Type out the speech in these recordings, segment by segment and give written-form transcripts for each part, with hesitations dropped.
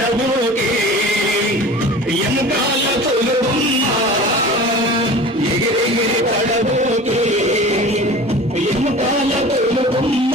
పడబోకే ఎముకాల తొలుబొమ్మ ఎగిరెగిరి పడబోకే ఎముకాల తొలుబొమ్మ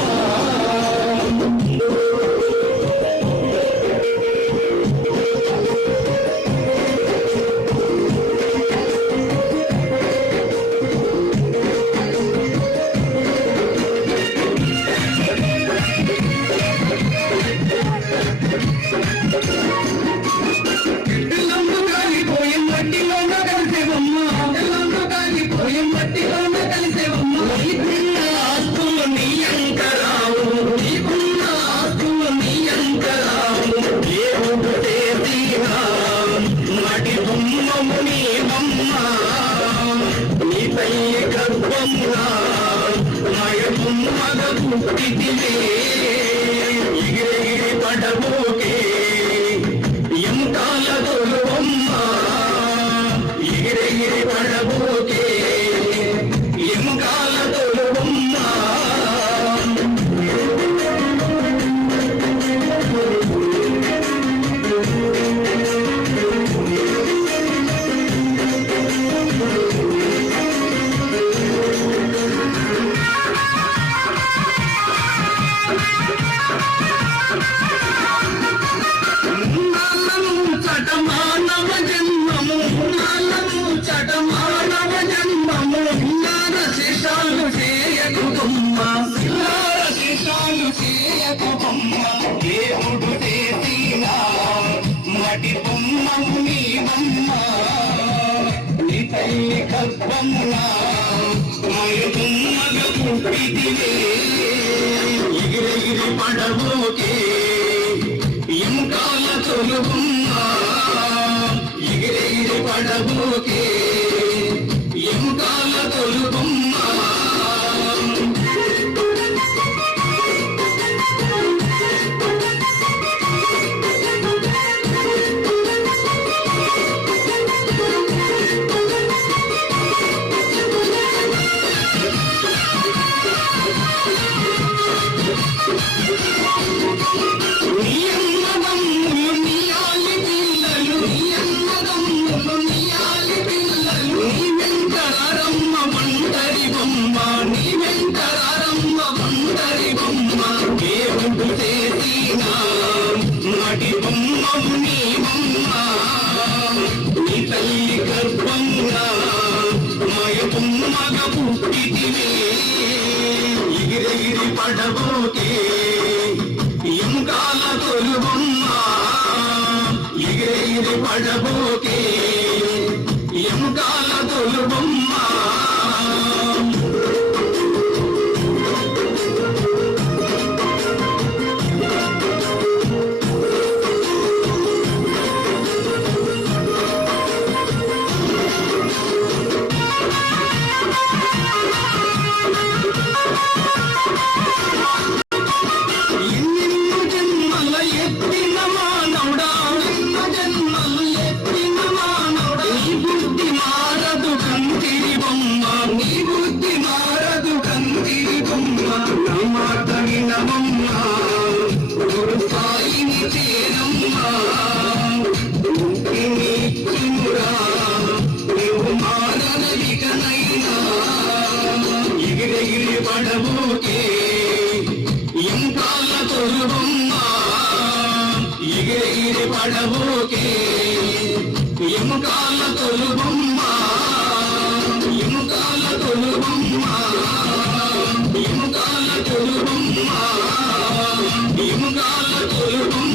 ఎగిరెగిరి పడబోకే ఎముకాల తొలుబొమ్మ ఎగిరెగిరి పడబోకే ఎముకాల తొలుబొమ్మ దేవుడు చేసిన మటి బొమ్మము నీ బొమ్మ నీ తల్లి గర్భమున మాయ బొమ్మగా పుట్టిదివే ఎగిరెగిరి పడబోకే ఎముకాల తొలుబొమ్మ ఎగిరెగిరి పడబోకే ఎముకాల తొలుబొమ్మ మటి బొమ్మము నీ బొమ్మ నీ తల్లి గర్భమున మాయ బొమ్మగా పుట్టిదివే ఎగిరెగిరి పడబోకే ఎముకాల తొలుబొమ్మ ఎగిరెగిరి పడబోకే ఎముకాల తొలుబొమ్మ ఎగిరెగిరి పడబోకే ఎముకాల తొలుబొమ్మ ఎగిరెగిరి పడబోకే ఎముకాల తొలుబొమ్మ ఎముకాల తొలుబొమ్మ ఎముకాల తొలుబొమ్మ ఎముకాల తొలుబొమ్మ